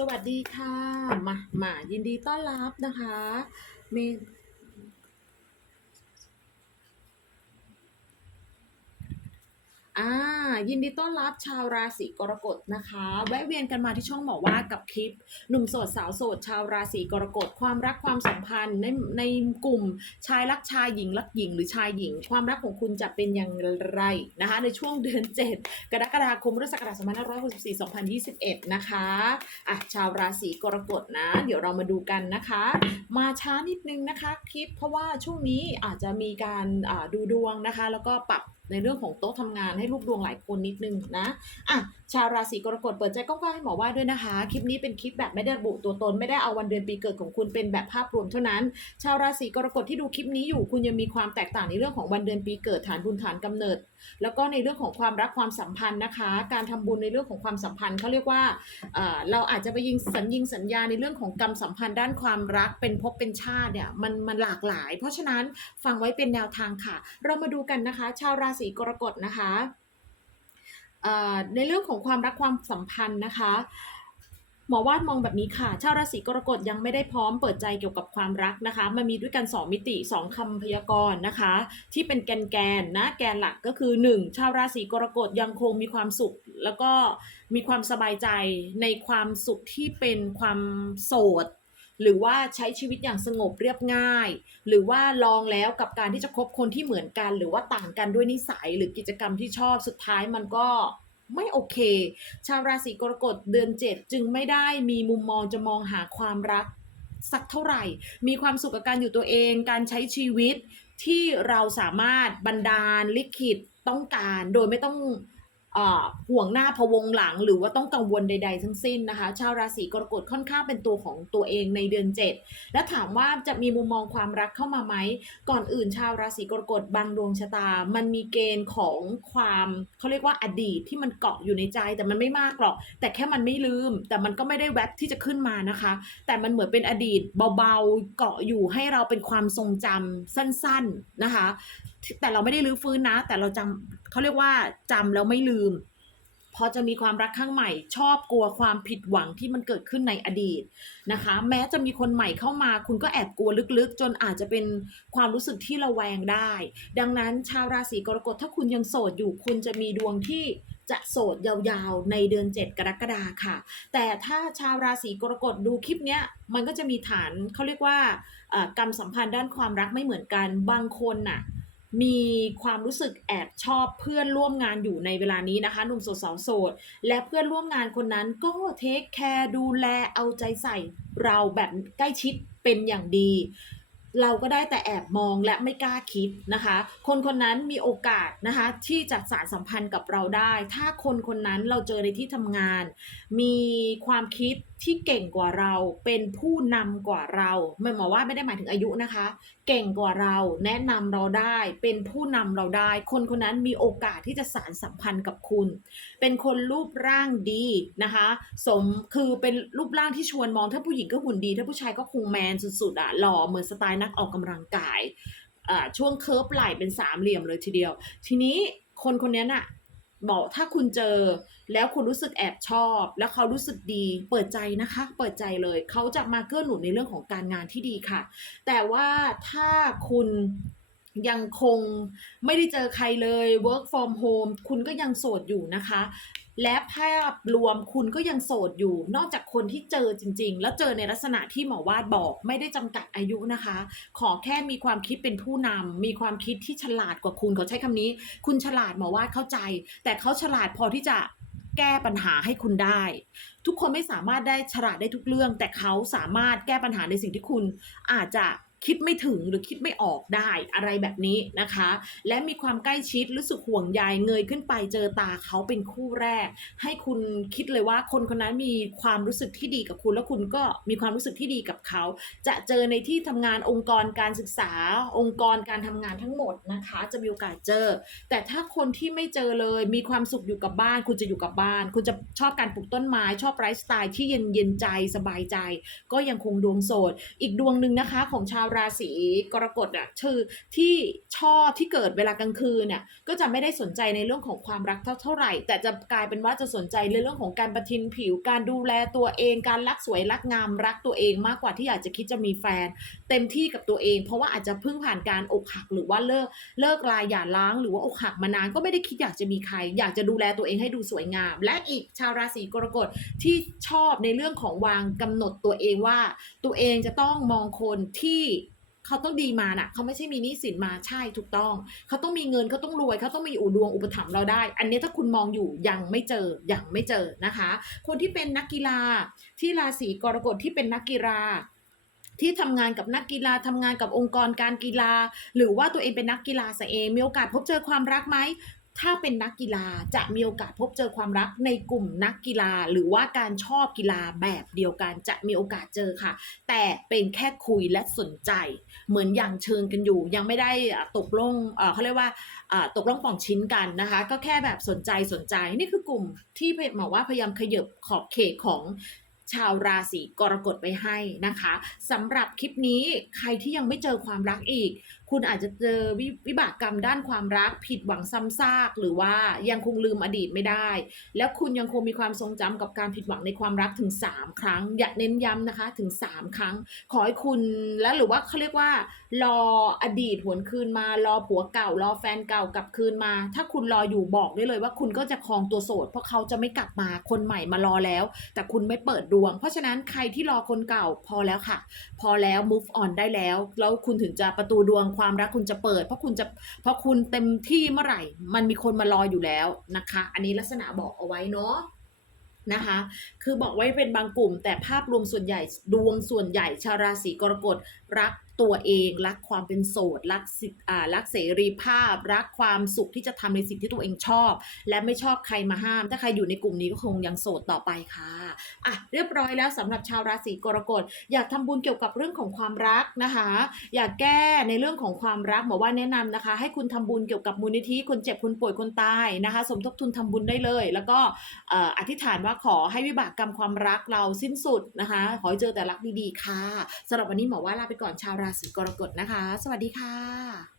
สวัสดีค่ะ มา มา ยินดีต้อนรับนะคะ เม อ่ายินดีต้อนรับชาวราศีกรกฎนะคะ แวะเวียนกันมาที่ช่องบอกว่ากับคลิป หนุ่มโสดสาวโสด ชาวราศีกรกฎความรักความสัมพันธ์ในในกลุ่มชายรักชายหญิงรักหญิง หรือชายหญิง ความรักของคุณจะเป็นอย่างไรนะคะ ในช่วงเดือน 7 กรกฎาคมพุทธศักราช2564 2021 นะคะอะชาวราศีกรกฎนะ เดี๋ยวเรามาดูกันนะคะ มาช้านิดนึงนะคะคลิปเพราะว่าช่วงนี้อาจจะมีการดูดวงนะคะ แล้วก็ปรับ ในเรื่องของโต๊ะทำงานให้ลูกดวงหลายคนนิดนึงนะอะชาวราศีกรกฎเปิดใจกว้างๆให้หมอว่าด้วยนะคะ คลิปนี้เป็นคลิปแบบไม่ได้ระบุตัวตนไม่ได้เอาวันเดือนปีเกิดของคุณเป็นแบบภาพรวมเท่านั้น ชาวราศีกรกฎที่ดูคลิปนี้อยู่ คุณยังมีความแตกต่างในเรื่องของวันเดือนปีเกิดฐานบุญฐานกำเนิด แล้วก็ในเรื่องของความรักความสัมพันธ์นะคะ การทำบุญในเรื่องของความสัมพันธ์เขาเรียกว่าเราอาจจะไปยิงสัญญิงสัญญาในเรื่องของกรรมสัมพันธ์ด้านความรักเป็นภพเป็นชาติเนี่ยมันมันหลากหลาย เพราะฉะนั้นฟังไว้เป็นแนวทางค่ะ เรามาดูกันนะคะ ชาวราศีกรกฎนะคะ ในเรื่องของความรักความสัมพันธ์นะคะ หมอวาดมองแบบนี้ค่ะ ชาวราศีกรกฎยังไม่ได้พร้อมเปิดใจเกี่ยวกับความรักนะคะ มันมีด้วยกัน 2 มิติ 2คำพยากรณ์นะคะ ที่เป็นแกนแกนๆนะแกนหลักก็คือ 1 ชาวราศีกรกฎยังคงมีความสุข แล้วก็มีความสบายใจในความสุขที่เป็นความโสด หรือว่าใช้ชีวิตอย่างสงบเรียบง่าย หรือว่าลองแล้วกับการที่จะคบคนที่เหมือนกัน หรือว่าต่างกันด้วยนิสัยหรือกิจกรรมที่ชอบสุดท้ายมันก็ไม่โอเค ชาวราศีกรกฎเดือน7จึงไม่ได้มีมุมมองจะมองหาความรัก สักเท่าไหร่ มีความสุขกับการอยู่ตัวเอง การใช้ชีวิตที่เราสามารถบันดาลลิขิตต้องการ โดยไม่ต้อง ห่วงหน้าพะวงหลัง หรือว่าต้องกังวลใด ๆ ทั้งสิ้นนะคะชาวราศีกรกฎค่อนข้างเป็นตัวของตัวเองในเดือน 7 และถามว่าจะมีมุมมองความรักเข้ามาไหมก่อนอื่นชาวราศีกรกฎบางดวงชะตา มันมีเกณฑ์ของความเขาเรียกว่าอดีตที่มันเกาะอยู่ในใจแต่มันไม่มากหรอก แต่แค่มันไม่ลืม แต่มันก็ไม่ได้แวบที่จะขึ้นมานะคะ แต่มันเหมือนเป็นอดีตเบาๆเกาะอยู่ให้เราเป็นความทรงจำสั้น ๆนะคะ แต่เราไม่ได้รื้อฟื้นนะ แต่เราจำ เขาเรียกว่าจำแล้วไม่ลืม พอจะมีความรักข้างใหม่ ชอบกลัวความผิดหวังที่มันเกิดขึ้นในอดีตนะคะ แม้จะมีคนใหม่เข้ามา คุณก็แอบกลัวลึกๆ จนอาจจะเป็นความรู้สึกที่ระแวงได้ ดังนั้นชาวราศีกรกฎถ้าคุณยังโสดอยู่ คุณจะมีดวงที่จะโสดยาวๆ ในเดือน 7 กรกฎาค่ะ แต่ถ้าชาวราศีกรกฎดูคลิปเนี้ย มันก็จะมีฐานเขาเรียกว่ากรรมสัมพันธ์ด้านความรักไม่เหมือนกัน บางคนน่ะ มีความรู้สึกแอบชอบเพื่อนร่วมงานอยู่ในเวลานี้นะคะหนุ่มโสดสาวโสด และเพื่อนร่วมงานคนนั้นก็เทคแคร์ดูแลเอาใจใส่เราแบบใกล้ชิดเป็นอย่างดี เราก็ได้แต่แอบมองและไม่กล้าคิดนะคะ คนคนนั้นมีโอกาสนะคะที่จะสารสัมพันธ์กับเราได้ ถ้าคนคนนั้นเราเจอในที่ทำงาน มีความคิดที่เก่งกว่าเราเป็นผู้นำกว่าเราไม่หมายว่าไม่ได้หมายถึงอายุนะคะ เก่งกว่าเราแนะนำเราได้ เป็นผู้นำเราได้ คนคนนั้นมีโอกาสที่จะสารสัมพันธ์กับคุณ เป็นคนรูปร่างดีนะคะ สมคือเป็นรูปร่างที่ชวนมองถ้าผู้หญิงก็หุ่นดี ถ้าผู้ชายก็คงแมนสุดๆอะหล่อเหมือนสไตล์นักออกกำลังกายอ่าช่วงเคิร์ฟไหล่เป็นสามเหลี่ยมเลยทีเดียว ทีนี้คนคนนี้น่ะ บอกถ้าคุณเจอแล้วคุณรู้สึกแอบชอบ แล้วเขารู้สึกดี เปิดใจนะคะ เปิดใจเลยเขาจะมาเกื้อหนุนในเรื่องของการงานที่ดีค่ะ แต่ว่าถ้าคุณ ยังคงไม่ได้เจอใครเลย work from home คุณก็ยังโสดอยู่นะคะ และภาพรวมคุณก็ยังโสดอยู่ นอกจากคนที่เจอจริง ๆ แล้วเจอในลักษณะที่หมอวาดบอก ไม่ได้จำกัดอายุนะคะ ขอแค่มีความคิดเป็นผู้นำมีความคิดที่ฉลาดกว่าคุณเขาใช้คำนี้ คุณฉลาดหมอวาดเข้าใจ แต่เขาฉลาดพอที่จะแก้ปัญหาให้คุณได้ ทุกคนไม่สามารถได้ฉลาดได้ทุกเรื่อง แต่เขาสามารถแก้ปัญหาในสิ่งที่คุณอาจจะ คิดไม่ถึงหรือคิดไม่ออกได้อะไรแบบนี้นะคะ และมีความใกล้ชิดรู้สึกห่วงใยเงยขึ้นไปเจอตาเขาเป็นคู่แรก ให้คุณคิดเลยว่าคนคนนั้นมีความรู้สึกที่ดีกับคุณ แล้วคุณก็มีความรู้สึกที่ดีกับเขา จะเจอในที่ทำงานองค์กรการศึกษา องค์กรการทำงานทั้งหมดนะคะ จะมีโอกาสเจอ แต่ถ้าคนที่ไม่เจอเลยมีความสุขอยู่กับบ้าน คุณจะอยู่กับบ้าน คุณจะชอบการปลูกต้นไม้ชอบไลฟ์สไตล์ที่เย็นเย็นใจสบายใจ ก็ยังคงดวงโสด อีกดวงหนึ่งนะคะของชาววราศีกรกฎอะคือที่ชอบที่เกิดเวลากลางคืนเนี่ยก็จะไม่ได้สนใจในเรื่องของความรักเท่าเท่าไหร่ แต่จะกลายเป็นว่าจะสนใจในเรื่องของการประทินผิว การดูแลตัวเอง การรักสวยรักงามรักตัวเองมากกว่าที่อยากจะคิดจะมีแฟน เต็มที่กับตัวเอง เพราะว่าอาจจะเพิ่งผ่านการอกหักหรือว่าเลิกเลิกลาหย่าร้าง หรือว่าอกหักมานานก็ไม่ได้คิดอยากจะมีใคร อยากจะดูแลตัวเองให้ดูสวยงาม และอีกชาวราศีกรกฎที่ชอบในเรื่องของวางกำหนดตัวเองว่า ตัวเองจะต้องมองคนที่ เขาต้องดีมาน่ะเขาไม่ใช่มีหนี้สินมาใช่ถูกต้อง เขาต้องมีเงินเขาต้องรวยเขาต้องมีอุดวงอุปถัมภ์เราได้ อันนี้ถ้าคุณมองอยู่ยังไม่เจอยังไม่เจอนะคะ คนที่เป็นนักกีฬาที่ราศีกรกฎที่เป็นนักกีฬาที่ทำงานกับนักกีฬาทำงานกับองค์กรการกีฬา หรือว่าตัวเองเป็นนักกีฬาซะเองมีโอกาสพบเจอความรักไหม ถ้าเป็นนักกีฬาจะมีโอกาสพบเจอความรักในกลุ่มนักกีฬา หรือว่าการชอบกีฬาแบบเดียวกันจะมีโอกาสเจอค่ะ แต่เป็นแค่คุยและสนใจ เหมือนอย่างเชิงกันอยู่ ยังไม่ได้ตกลงเอ่อเขาเรียกว่าตกลงปล่องชิ้นกันนะคะ ก็แค่แบบสนใจสนใจนี่คือกลุ่มที่หมอกว่าพยายามขยบขอบเขตของชาวราศีกรกฎไปให้นะคะสำหรับคลิปนี้ใครที่ยังไม่เจอความรักอีกคุณอาจจะเจอววิบากกรรมด้านความรัก ผิดหวังซ้ำซาก หรือว่ายังคงลืมอดีตไม่ได้ แล้วคุณยังคงมีความทรงจำกับการผิดหวังในความรักถึง 3 ครั้ง อยากเน้นย้ำนะคะถึง 3 ครั้ง ขอให้คุณและหรือว่าเขาเรียกว่า รออดีตหวนคืนมา รอผัวเก่า รอแฟนเก่ากลับคืนมา ถ้าคุณรออยู่บอกได้เลยว่าคุณก็จะครองตัวโสด เพราะเขาจะไม่กลับมาคนใหม่มารอแล้ว แต่คุณไม่เปิดดวง เพราะฉะนั้นใครที่รอคนเก่าพอแล้วค่ะ พอแล้ว move on ได้แล้ว แล้วคุณถึงจะประตูดวงความรักคุณจะเปิด เพราะคุณจะเพราะคุณเต็มที่เมื่อไหร่ มันมีคนมารออยู่แล้วนะคะ อันนี้ลักษณะบอกเอาไว้เนาะนะคะ คือบอกไว้เป็นบางกลุ่ม แต่ภาพรวมส่วนใหญ่ดวงส่วนใหญ่ชาวราศีกรกฎรัก ตัวเองรักความเป็นโสดรักสิทธิ์อ่ารักเสรีภาพ รักความสุขที่จะทำในสิ่งที่ตัวเองชอบ และไม่ชอบใครมาห้าม ถ้าใครอยู่ในกลุ่มนี้ก็คงยังโสดต่อไปค่ะอะเรียบร้อยแล้วสำหรับชาวราศีกรกฎอยากทำบุญเกี่ยวกับเรื่องของความรักนะคะ อยากแก้ในเรื่องของความรักหมอว่าแนะนำนะคะ ให้คุณทำบุญเกี่ยวกับมูลนิธิคนเจ็บคนป่วยคนตายนะคะ สมทบทุนทำบุญได้เลย แล้วก็อธิษฐานว่าขอให้วิบากกรรมความรักเราสิ้นสุดนะคะ ขอให้เจอแต่รักดีๆค่ะสำหรับวันนี้หมอว่าลาไปก่อนชาวราศีกรกฎนะคะ สวัสดีค่ะ